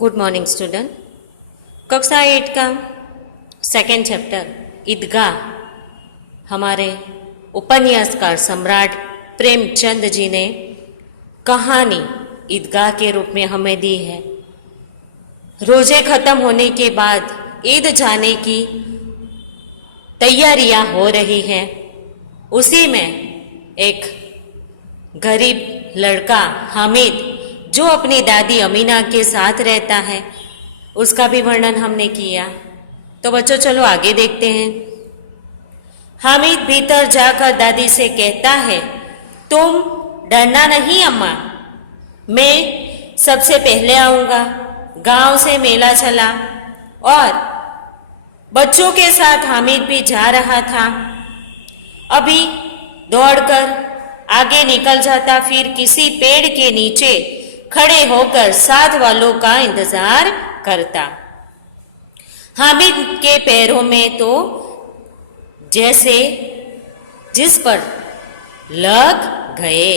Good morning student. कक्षा 8 का second chapter ईदगाह हमारे उपन्यासकार सम्राट प्रेमचंद जी ने कहानी ईदगाह के रूप में हमें दी है। रोजे खत्म होने के बाद ईद जाने की तैयारियां हो रही हैं। उसी में एक गरीब लड़का हामिद जो अपनी दादी अमीना के साथ रहता है, उसका भी वर्णन हमने किया। तो बच्चों चलो आगे देखते हैं। हामिद भीतर जाकर दादी से कहता है, तुम डरना नहीं अम्मा, मैं सबसे पहले आऊंगा। गांव से मेला चला और बच्चों के साथ हामिद भी जा रहा था। अभी दौड़कर आगे निकल जाता, फिर किसी पेड़ के नीचे खड़े होकर साथ वालों का इंतजार करता। हामिद के पैरों में तो जैसे जिस पर लग गए,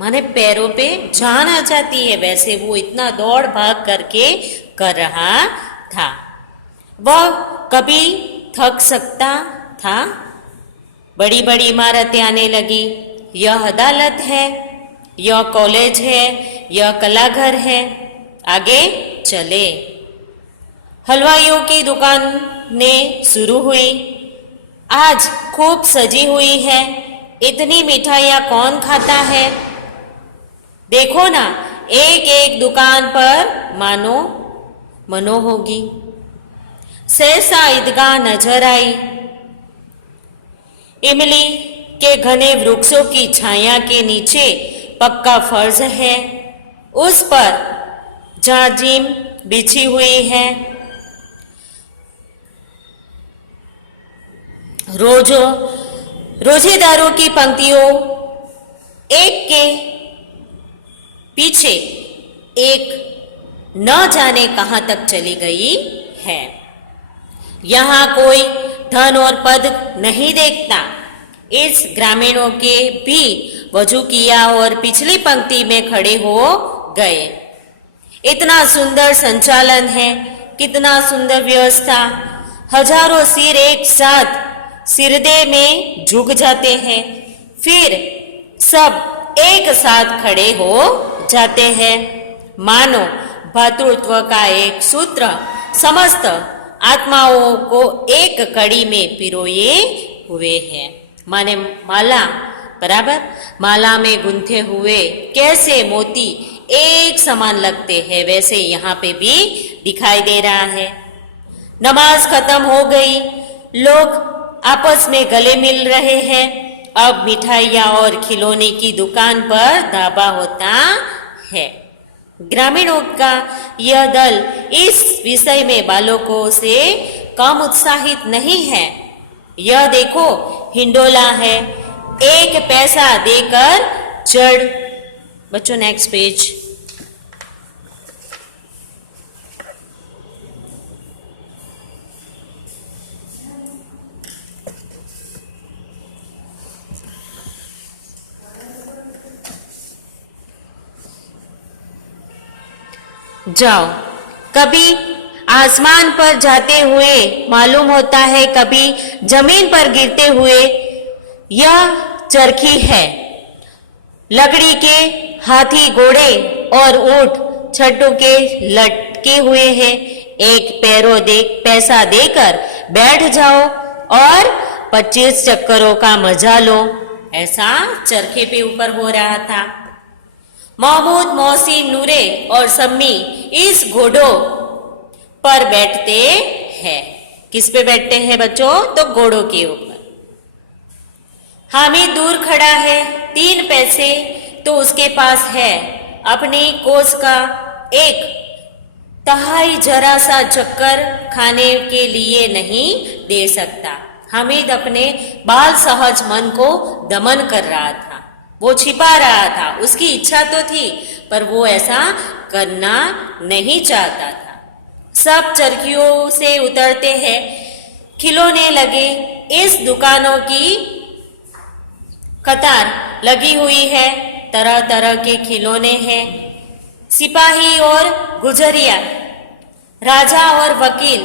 माने पैरों पे जान आ जाती है, वैसे वो इतना दौड़ भाग करके कर रहा था। वह कभी थक सकता था। बड़ी बड़ी इमारतें आने लगी। यह अदालत है, यह कॉलेज है, यह कलाघर है। आगे चले। हलवाइयों की दुकानें शुरू हुई। आज खूब सजी हुई है। इतनी मिठाइयाँ कौन खाता है? देखो ना, एक एक दुकान पर मानो मनो होगी। सहसा ईदगाह नजर आई। इमली के घने वृक्षों की छाया के नीचे पक्का फर्श है, उस पर जाजिम बिछी हुई है। रोजेदारों की पंक्तियों एक के पीछे एक न जाने कहां तक चली गई है। यहां कोई धन और पद नहीं देखता। इस ग्रामीणों के भी वजू किया और पिछली पंक्ति में खड़े हो गए। इतना सुंदर संचालन है, कितना सुंदर व्यवस्था। हजारों सिर एक साथ सिरदे में झुक जाते हैं, फिर सब एक साथ खड़े हो जाते हैं। मानो भातृत्व का एक सूत्र समस्त आत्माओं को एक कड़ी में पिरोए हुए है। माने माला, बराबर माला में गुंथे हुए कैसे मोती एक समान लगते हैं, वैसे यहाँ पे भी दिखाई दे रहा है। नमाज खत्म हो गई, लोग आपस में गले मिल रहे हैं। अब मिठाइयाँ और खिलौने की दुकान पर धाबा होता है। ग्रामीणों का यह दल इस विषय में बालकों से कम उत्साहित नहीं है। यह देखो, हिंडोला है, एक पैसा देकर चढ़। बच्चों नेक्स्ट पेज। जाओ। कभी आसमान पर जाते हुए मालूम होता है, कभी जमीन पर गिरते हुए। यह चरखी है। लकड़ी के हाथी, घोड़े और ऊंट छट्टू के लटके हुए हैं। एक पैसा देकर बैठ जाओ और 25 चक्करों का मजा लो। ऐसा चरखे पे ऊपर हो रहा था। महमूद, मोहसिन, नूरे और सम्मी इस घोड़ों पर बैठते हैं। किस पे बैठते हैं बच्चों? तो घोड़ों के ऊपर। हामिद दूर खड़ा है। 3 पैसे तो उसके पास है। अपनी कोस का एक तहाई जरा सा चक्कर खाने के लिए नहीं दे सकता। हामिद अपने बाल सहज मन को दमन कर रहा था। वो छिपा रहा था। उसकी इच्छा तो थी, पर वो ऐसा करना नहीं चाहता था। सब चरखियों से उतरते हैं, खिलौने लगे। इस दुकानों की कतार लगी हुई है। तरह तरह के खिलौने हैं। सिपाही और गुजरिया राजा और वकील,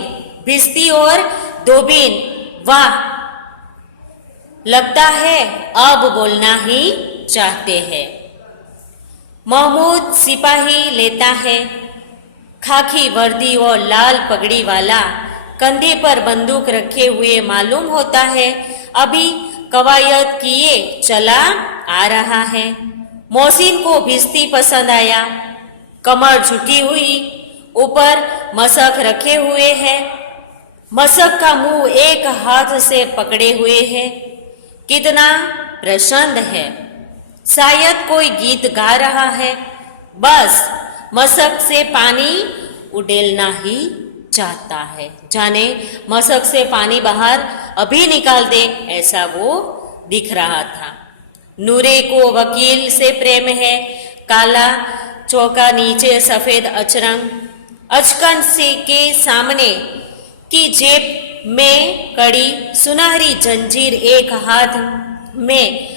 भिस्ती और धोबीन, वाह, लगता है अब बोलना ही चाहते हैं। महमूद सिपाही लेता है, खाकी वर्दी और लाल पगड़ी वाला, कंधे पर बंदूक रखे हुए मालूम होता है अभी कवायद किए चला आ रहा है। मोहसिन को भिस्ती पसंद आया, कमर झुकी हुई, ऊपर मशक रखे हुए है, मशक का मुंह एक हाथ से पकड़े हुए है, कितना प्रसन्न है, शायद कोई गीत गा रहा है, बस मशक से पानी उड़ेलना ही चाहता है, जाने मशक से पानी बाहर अभी निकाल दे, ऐसा वो दिख रहा था। नूरे को वकील से प्रेम है, काला चौका नीचे सफेद अचरंग, अचकन से के सामने की जेब में कड़ी सुनहरी जंजीर, एक हाथ में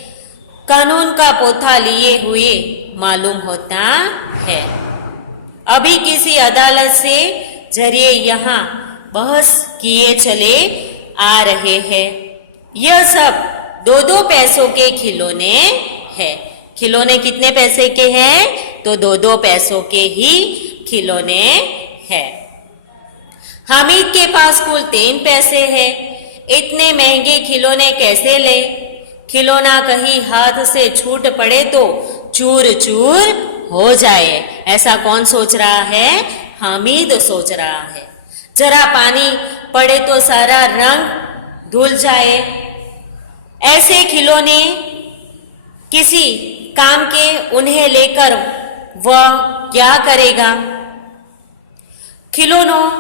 कानून का पोथा लिए हुए मालूम होता है। अभी किसी अदालत से जरिए यहाँ बहस किए चले आ रहे हैं। यह सब 2-2 पैसों के खिलौने हैं। खिलौने कितने पैसे के हैं? तो 2-2 पैसों के ही खिलौने हैं। हामिद के पास कुल 3 पैसे हैं। इतने महंगे खिलौने कैसे ले? खिलौना कहीं हाथ से छूट पड़े तो चूर चूर हो जाए, ऐसा कौन सोच रहा है? हामिद सोच रहा है। जरा पानी पड़े तो सारा रंग धुल जाए। ऐसे खिलौने किसी काम के, उन्हें लेकर वह क्या करेगा? खिलौनों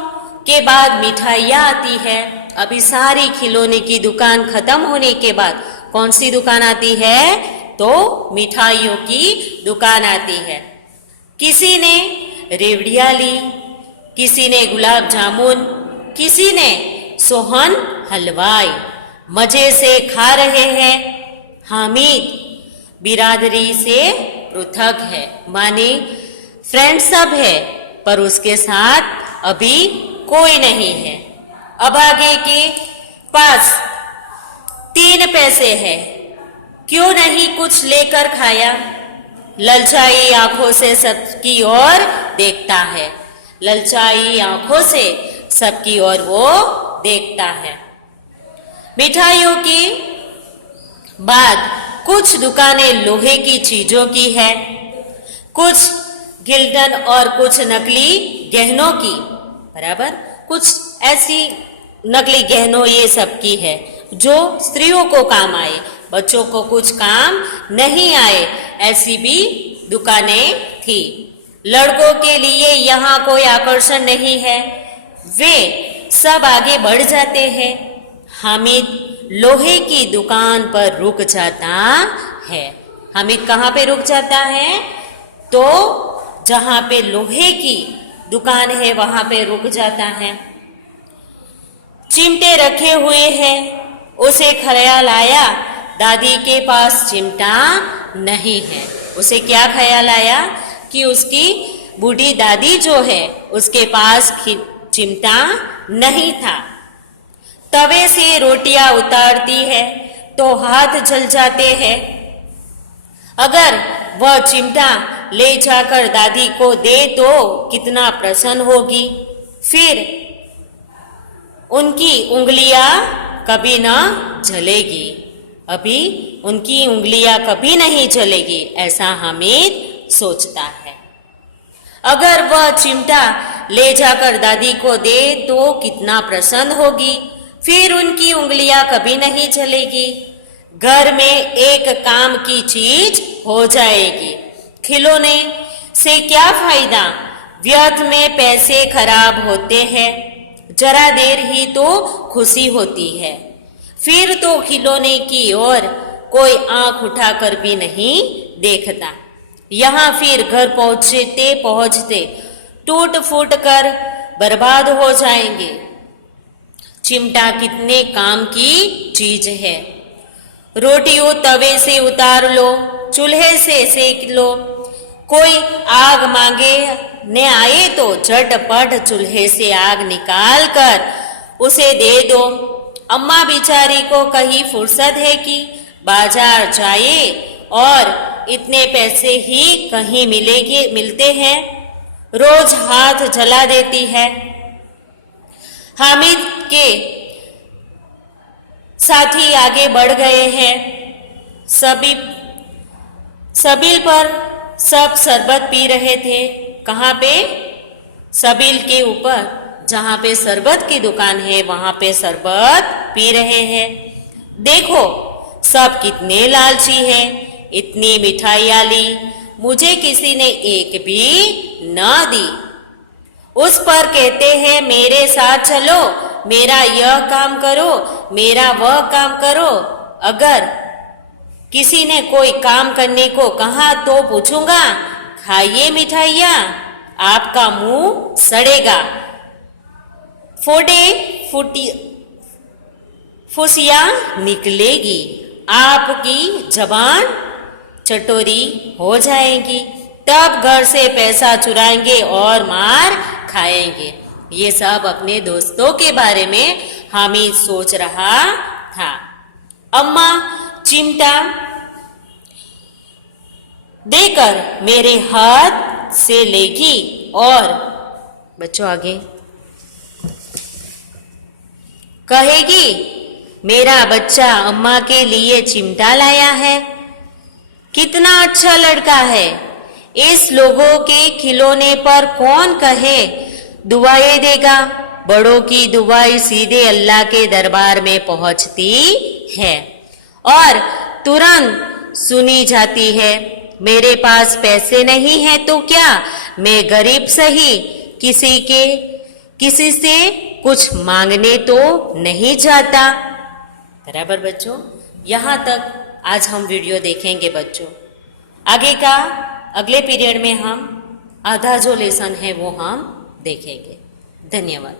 के बाद मिठाइयाँ आती है। अभी सारी खिलौने की दुकान खत्म होने के बाद कौन सी दुकान आती है? तो मिठाइयों की दुकान आती है। किसी ने रेवड़ियाँ ली, किसी ने गुलाब जामुन, किसी ने सोहन हलवाई, मजे से खा रहे हैं। हामिद बिरादरी से पृथक है, माने फ्रेंड सब है, पर उसके साथ अभी कोई नहीं है। अभागे के पास 3 पैसे है, क्यों नहीं कुछ लेकर खाया? ललचाई आंखों से सबकी ओर देखता है, ललचाई आंखों से सबकी ओर वो देखता है। मिठाइयों की बाद कुछ दुकानें लोहे की चीजों की है, कुछ गिल्डन और कुछ नकली गहनों की, बराबर, कुछ ऐसी नकली गहनों ये सब की है जो स्त्रियों को काम आए, बच्चों को कुछ काम नहीं आए, ऐसी भी दुकानें थी। लड़कों के लिए यहाँ कोई आकर्षण नहीं है, वे सब आगे बढ़ जाते हैं। हामिद लोहे की दुकान पर रुक जाता है। हामिद कहाँ पे रुक जाता है? तो जहाँ पे लोहे की दुकान है वहां पे रुक जाता है। चिमटे रखे हुए हैं। उसे ख्याल आया दादी के पास चिमटा नहीं है। उसे क्या ख्याल आया कि उसकी बूढ़ी दादी जो है उसके पास चिमटा नहीं था। तवे से रोटियां उतारती है तो हाथ जल जाते हैं। अगर वह चिमटा ले जाकर दादी को दे तो कितना प्रसन्न होगी। फिर उनकी उंगलियां कभी ना जलेगी। अभी उनकी उंगलियां कभी नहीं जलेगी, ऐसा हामिद सोचता है। अगर वह चिमटा ले जाकर दादी को दे तो कितना प्रसन्न होगी। फिर उनकी उंगलियां कभी नहीं जलेगी। घर में एक काम की चीज हो जाएगी। खिलौने से क्या फायदा? व्यर्थ में पैसे खराब होते हैं। जरा देर ही तो खुशी होती है, फिर तो खिलौने की ओर कोई आंख उठाकर भी नहीं देखता। यहाँ फिर घर पहुंचते पहुंचते टूट फूट कर बर्बाद हो जाएंगे। चिमटा कितने काम की चीज है। रोटियों तवे से उतार लो, चूल्हे से सेक लो, कोई आग मांगे ने आए तो झटपट चूल्हे से आग निकाल कर उसे दे दो। अम्मा बिचारी को कहीं फुर्सत है कि बाजार जाए और इतने पैसे ही कहीं मिलते हैं। रोज हाथ जला देती है। हामिद के साथी आगे बढ़ गए हैं। सबील पर सब शरबत पी रहे थे। कहाँ पे? सबील के ऊपर, जहाँ पे शरबत की दुकान है वहां पे शरबत पी रहे हैं। देखो सब कितने लालची हैं, इतनी मिठाइयाँ ली, मुझे किसी ने एक भी न दी। उस पर कहते हैं मेरे साथ चलो, मेरा यह काम करो, मेरा वह काम करो। अगर किसी ने कोई काम करने को कहा तो पूछूंगा, खाइए मिठाइयाँ, आपका मुंह सड़ेगा, फुसिया निकलेगी, आपकी जबान चटोरी हो जाएगी, तब घर से पैसा चुराएंगे और मार खाएंगे। ये सब अपने दोस्तों के बारे में हामिद सोच रहा था। अम्मा चिमटा देकर मेरे हाथ से लेगी और बच्चों आगे कहेगी, मेरा बच्चा अम्मा के लिए चिमटा लाया है, कितना अच्छा लड़का है। इस लोगों के खिलौने पर कौन कहे दुआएं देगा। बड़ों की दुआएं सीधे अल्लाह के दरबार में पहुंचती है और तुरंत सुनी जाती है। मेरे पास पैसे नहीं है तो क्या, मैं गरीब सही, किसी से कुछ मांगने तो नहीं जाता। बराबर बच्चों, यहाँ तक आज हम वीडियो देखेंगे बच्चों। आगे का अगले पीरियड में हम आधा जो लेसन है वो हम देखेंगे। धन्यवाद।